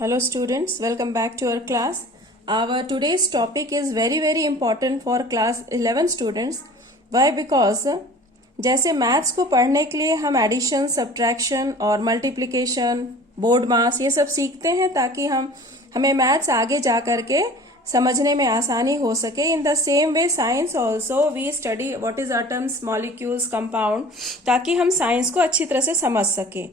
Hello students, welcome back to our class. Our today's topic is very important for class 11 students. Why? Because जैसे maths को पढ़ने के लिए हम addition, subtraction और मल्टीप्लिकेशन, बोर्ड मास ये सब सीखते हैं ताकि हमें मैथ्स आगे जा करके समझने में आसानी हो सके. In the same way science also we study what is atoms, molecules, compound, ताकि हम साइंस को अच्छी तरह से समझ सके.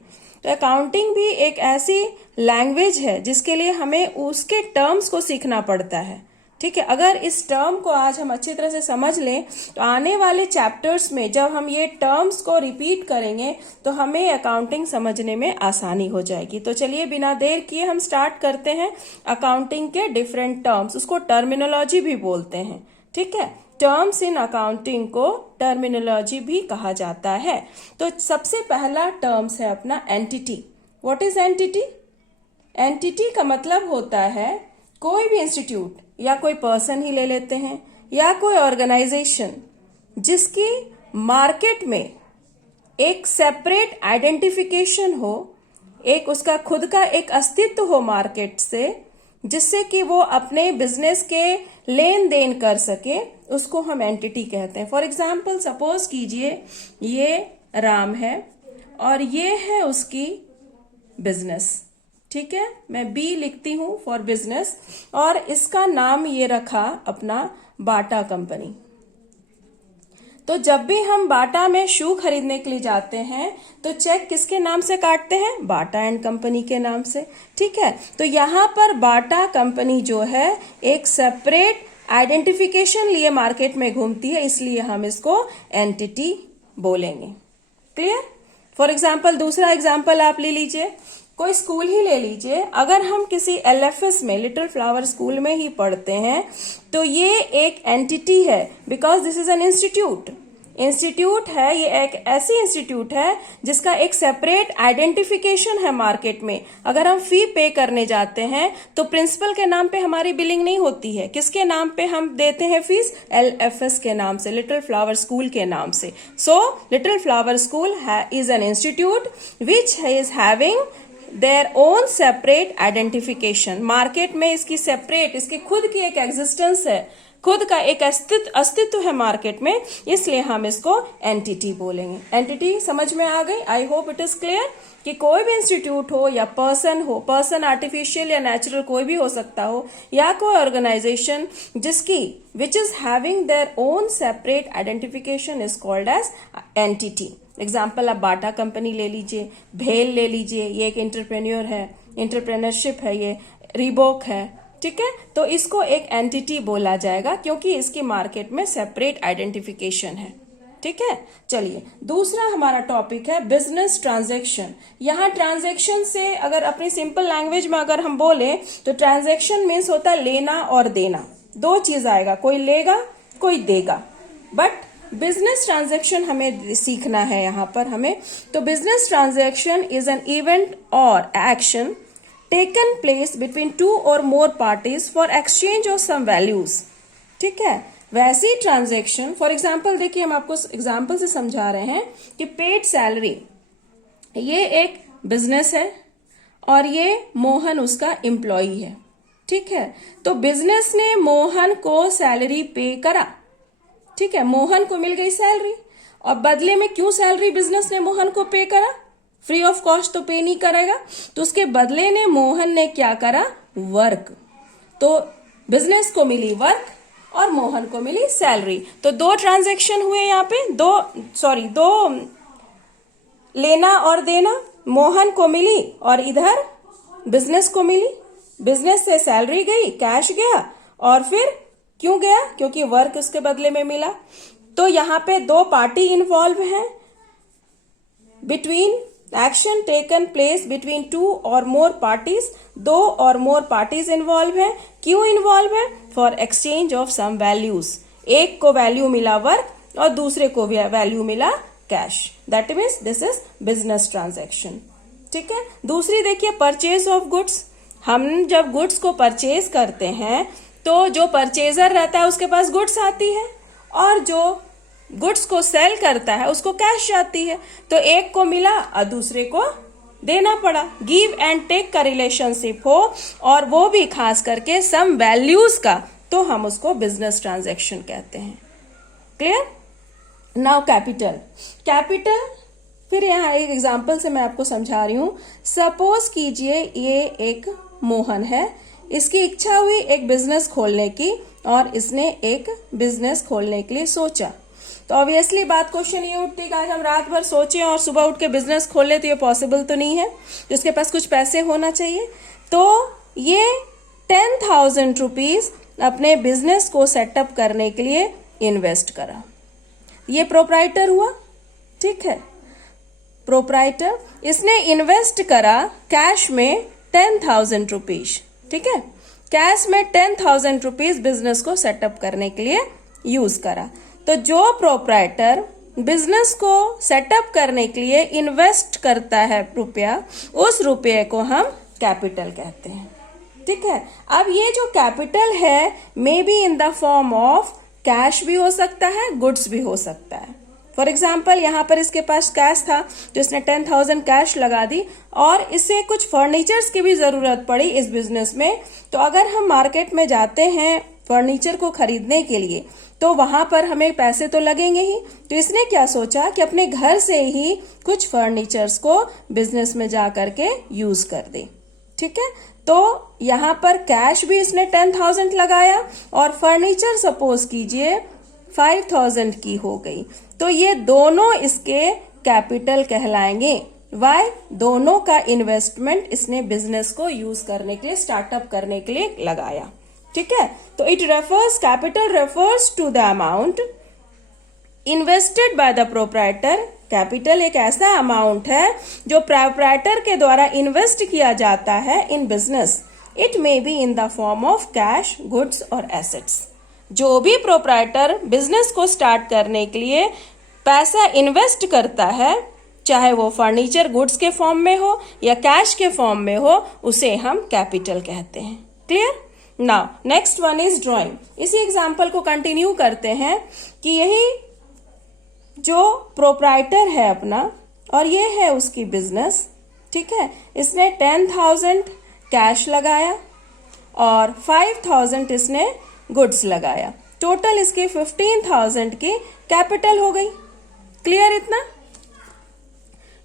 तो अकाउंटिंग भी एक ऐसी लैंग्वेज है जिसके लिए हमें उसके टर्म्स को सीखना पड़ता है. ठीक है, अगर इस टर्म को आज हम अच्छी तरह से समझ लें तो आने वाले चैप्टर्स में जब हम ये टर्म्स को रिपीट करेंगे तो हमें अकाउंटिंग समझने में आसानी हो जाएगी. तो चलिए बिना देर किए हम स्टार्ट करते हैं. अकाउंटिंग के डिफरेंट टर्म्स, उसको टर्मिनोलॉजी भी बोलते हैं. ठीक है, टर्म्स इन अकाउंटिंग को टर्मिनोलॉजी भी कहा जाता है. तो सबसे पहला टर्म्स है अपना entity. What is entity? Entity का मतलब होता है कोई भी इंस्टीट्यूट या कोई पर्सन ही ले लेते हैं या कोई ऑर्गेनाइजेशन जिसकी मार्केट में एक सेपरेट आइडेंटिफिकेशन हो, एक उसका खुद का एक अस्तित्व हो मार्केट से, जिससे कि वो अपने बिजनेस के लेन देन कर सके, उसको हम एंटिटी कहते हैं. फॉर एग्जाम्पल सपोज कीजिए ये राम है और ये है उसकी बिजनेस. ठीक है, मैं बी लिखती हूं फॉर बिजनेस और इसका नाम ये रखा अपना बाटा कंपनी. तो जब भी हम बाटा में शू खरीदने के लिए जाते हैं तो चेक किसके नाम से काटते हैं? बाटा एंड कंपनी के नाम से. ठीक है, तो यहां पर बाटा कंपनी जो है एक सेपरेट आइडेंटिफिकेशन लिए मार्केट में घूमती है, इसलिए हम इसको एंटिटी बोलेंगे. क्लियर? फॉर एग्जाम्पल दूसरा एग्जाम्पल आप ले लीजिए, कोई स्कूल ही ले लीजिए. अगर हम किसी LFS में, लिटिल फ्लावर स्कूल में ही पढ़ते हैं तो ये एक एंटिटी है, because this is an institute. Institute है, ये एक ऐसी इंस्टीट्यूट है जिसका एक सेपरेट आइडेंटिफिकेशन है मार्केट में. अगर हम फी पे करने जाते हैं तो प्रिंसिपल के नाम पे हमारी बिलिंग नहीं होती है. किसके नाम पे हम देते हैं फीस? LFS के नाम से, लिटिल फ्लावर स्कूल के नाम से. So little flower school is an institute which is having their own separate identification. Market में इसकी सेपरेट, इसकी खुद की एक एग्जिस्टेंस है, खुद का एक अस्तित्व है मार्केट में, इसलिए हम इसको एंटिटी बोलेंगे. एंटिटी समझ में आ गई? I hope it is clear कि कोई भी इंस्टीट्यूट हो या पर्सन हो, पर्सन आर्टिफिशियल या नेचुरल कोई भी हो सकता हो, या कोई ऑर्गेनाइजेशन जिसकी which is having their own separate identification is called as entity. Example आप बाटा कंपनी ले लीजिए, भेल ले लीजिए, ये एक एंटरप्रेन्योर है, एंटरप्रेन्योरशिप है, ये रीबॉक है. ठीक है, तो इसको एक एंटिटी बोला जाएगा क्योंकि इसकी मार्केट में सेपरेट आइडेंटिफिकेशन है. ठीक है, चलिए दूसरा हमारा टॉपिक है बिजनेस ट्रांजैक्शन. यहाँ ट्रांजैक्शन से अगर अपनी सिंपल लैंग्वेज में अगर हम बोले तो ट्रांजैक्शन मीन्स होता है लेना और देना. दो चीज आएगा, कोई लेगा कोई देगा. बट बिजनेस ट्रांजैक्शन हमें सीखना है यहाँ पर हमें. तो business transaction is an event or action taken place between two or more parties for exchange of some values. ठीक है, वैसी ट्रांजैक्शन, फॉर एग्जाम्पल देखिए हम आपको एग्जाम्पल से समझा रहे हैं कि पेड सैलरी, ये एक बिजनेस है और ये मोहन उसका एम्प्लॉई है. ठीक है, तो बिजनेस ने मोहन को सैलरी पे करा. ठीक है, मोहन को मिल गई सैलरी और बदले में क्यों सैलरी बिजनेस ने मोहन को पे करा? फ्री ऑफ कॉस्ट तो पे नहीं करेगा, तो उसके बदले ने मोहन ने क्या करा? वर्क. तो बिजनेस को मिली वर्क और मोहन को मिली सैलरी. तो दो ट्रांजैक्शन हुए यहाँ पे, दो लेना और देना. मोहन को मिली और इधर बिजनेस को मिली. बिजनेस से सैलरी गई, कैश गया, और फिर क्यों गया? क्योंकि वर्क उसके बदले में मिला. तो यहाँ पे दो पार्टी इन्वॉल्व हैं. Between action taken place between two or more parties, दो और मोर पार्टीज इन्वॉल्व हैं. क्यों इन्वॉल्व है? For exchange of some values. एक को वैल्यू मिला वर्क और दूसरे को वैल्यू मिला cash. That means this is business transaction. ठीक है, दूसरी देखिए परचेज ऑफ गुड्स. हम जब गुड्स को परचेज करते हैं तो जो परचेजर रहता है उसके पास गुड्स आती है और जो गुड्स को सेल करता है उसको कैश जाती है. तो एक को मिला और दूसरे को देना पड़ा। गिव एंड टेक का रिलेशनशिप हो और वो भी खास करके सम वैल्यूज का, तो हम उसको बिजनेस ट्रांजैक्शन कहते हैं। क्लियर? नाउ कैपिटल फिर यहाँ एक एग्जांपल से मैं आपको समझा रही हूं। सपोज कीजिए ये एक मोहन है, इसकी इच्छा हुई एक बिजनेस खोलने की और इसने एक बिजनेस खोलने के लिए सोचा। तो ऑब्वियसली बात क्वेश्चन ये उठती है कि आज हम रात भर सोचें और सुबह उठ के बिजनेस खोल ले, तो ये पॉसिबल तो नहीं है, जिसके पास कुछ पैसे होना चाहिए। तो ये 10,000 रुपीज अपने बिजनेस को सेटअप करने के लिए इन्वेस्ट करा। ये प्रोप्राइटर हुआ, ठीक है, प्रोप्राइटर। इसने इन्वेस्ट करा कैश में 10,000 रुपीज, ठीक है, कैश में 10,000 रुपीज बिजनेस को सेटअप करने के लिए यूज करा। तो जो प्रोप्राइटर बिजनेस को सेटअप करने के लिए इन्वेस्ट करता है रुपया, उस रुपये को हम कैपिटल कहते हैं, ठीक है। अब ये जो कैपिटल है may be in the form of cash भी हो सकता है, गुड्स भी हो सकता है। फॉर एग्जाम्पल यहाँ पर इसके पास कैश था तो इसने 10,000 कैश लगा दी और इसे कुछ फर्नीचर्स की भी जरूरत पड़ी इस बिजनेस में। तो अगर हम मार्केट में जाते हैं फर्नीचर को खरीदने के लिए तो वहां पर हमें पैसे तो लगेंगे ही। तो इसने क्या सोचा कि अपने घर से ही कुछ फर्नीचर्स को बिजनेस में जा करके यूज कर दे, ठीक है। तो यहाँ पर कैश भी इसने 10,000 लगाया और फर्नीचर सपोज कीजिए 5,000 की हो गई। तो ये दोनों इसके कैपिटल कहलाएंगे। वाई? दोनों का इन्वेस्टमेंट इसने बिजनेस को यूज करने के लिए, स्टार्टअप करने के लिए लगाया, ठीक है। तो capital refers to the amount invested by the proprietor. Capital एक ऐसा अमाउंट है जो प्रोप्राइटर के द्वारा इन्वेस्ट किया जाता है in business. It may be in the form of cash, goods और एसेट्स। जो भी प्रोप्राइटर बिजनेस को स्टार्ट करने के लिए पैसा इन्वेस्ट करता है, चाहे वो फर्नीचर गुड्स के फॉर्म में हो या कैश के फॉर्म में हो, उसे हम कैपिटल कहते हैं। Clear? Now next one is drawing. इसी एग्जाम्पल को कंटिन्यू करते हैं कि यही जो प्रोप्राइटर है अपना और ये है उसकी बिजनेस, ठीक है। इसने 10,000 कैश लगाया और 5,000 इसने गुड्स लगाया। टोटल इसकी 15,000 की कैपिटल हो गई। क्लियर? इतना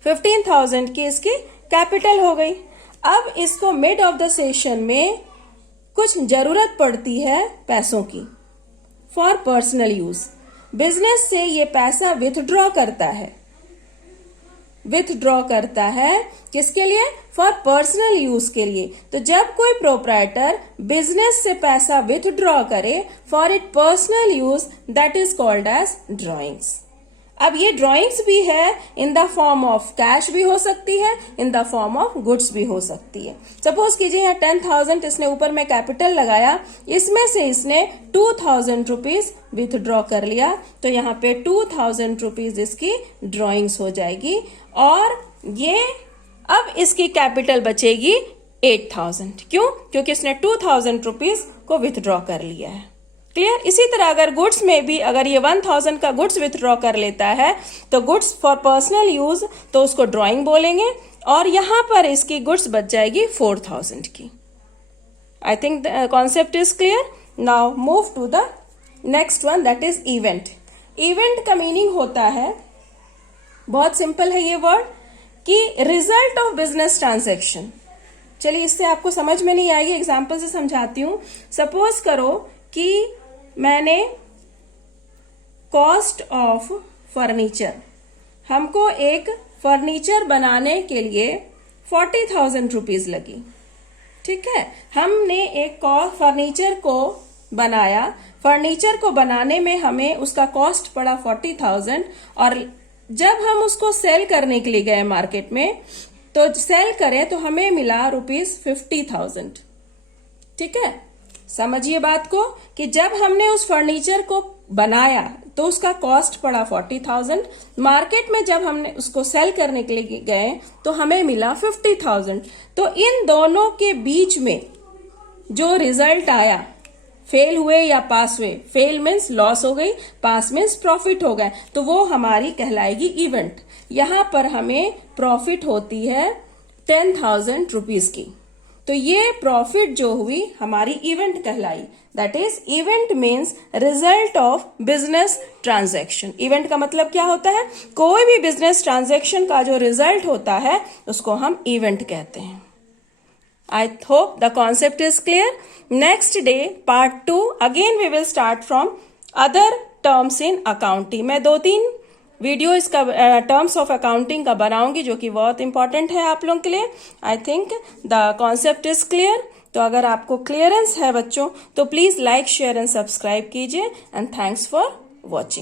15,000 की इसकी कैपिटल हो गई। अब इसको मिड ऑफ द सेशन में कुछ जरूरत पड़ती है पैसों की फॉर पर्सनल यूज। बिजनेस से ये पैसा विथड्रॉ करता है किसके लिए? फॉर पर्सनल यूज के लिए। तो जब कोई प्रोप्राइटर बिजनेस से पैसा विथड्रॉ करे for it personal use, that is called as drawings. अब ये ड्रॉइंग्स भी है in the form of cash भी हो सकती है, in the form of goods भी हो सकती है। सपोज कीजिए यहाँ 10,000 इसने ऊपर में कैपिटल लगाया, इसमें से इसने 2,000 रुपीज विथड्रॉ कर लिया। तो यहाँ पे 2,000 रुपीज इसकी ड्रॉइंग्स हो जाएगी और ये अब इसकी कैपिटल बचेगी 8,000। क्यों? क्योंकि इसने 2,000 रुपीज को विथड्रॉ कर लिया है। क्लियर? इसी तरह अगर गुड्स में भी अगर ये 1,000 का गुड्स विथड्रॉ कर लेता है तो गुड्स फॉर पर्सनल यूज, तो उसको ड्राइंग बोलेंगे और यहां पर इसकी गुड्स बच जाएगी 4,000 की। I think the concept is clear. Now move to the next one, that is event. Event का मीनिंग होता है, बहुत सिंपल है ये वर्ड, कि रिजल्ट ऑफ बिजनेस ट्रांजेक्शन। चलिए इससे आपको समझ में नहीं आएगी, एग्जाम्पल से समझाती हूं। सपोज करो कि मैंने कॉस्ट ऑफ फर्नीचर, हमको एक फर्नीचर बनाने के लिए 40,000 रुपीज लगी, ठीक है। हमने एक फर्नीचर को बनाया, फर्नीचर को बनाने में हमें उसका कॉस्ट पड़ा 40,000 और जब हम उसको सेल करने के लिए गए मार्केट में तो सेल करें तो हमें मिला ₹50,000, ठीक है। समझिए बात को कि जब हमने उस फर्नीचर को बनाया तो उसका कॉस्ट पड़ा 40,000, मार्केट में जब हमने उसको सेल करने के लिए गए तो हमें मिला 50,000। तो इन दोनों के बीच में जो रिजल्ट आया, फेल हुए या पास हुए, फेल मीन्स लॉस हो गई, पास मीन्स प्रॉफिट हो गए, तो वो हमारी कहलाएगी इवेंट। यहां पर हमें प्रॉफिट होती है 10,000 रुपीज की। तो ये प्रॉफिट जो हुई हमारी इवेंट कहलाई। That is event means result of business transaction. Event का मतलब क्या होता है? कोई भी बिजनेस ट्रांजैक्शन का जो रिजल्ट होता है उसको हम इवेंट कहते हैं। I hope the concept is clear. Next day, part 2, again we will start from other terms in accounting. मैं 2-3 वीडियो इसका टर्म्स ऑफ अकाउंटिंग का बनाऊंगी जो कि बहुत इंपॉर्टेंट है आप लोगों के लिए। आई think the concept is clear. तो अगर आपको क्लियरेंस है बच्चों तो please like share and subscribe कीजिए एंड थैंक्स फॉर वॉचिंग।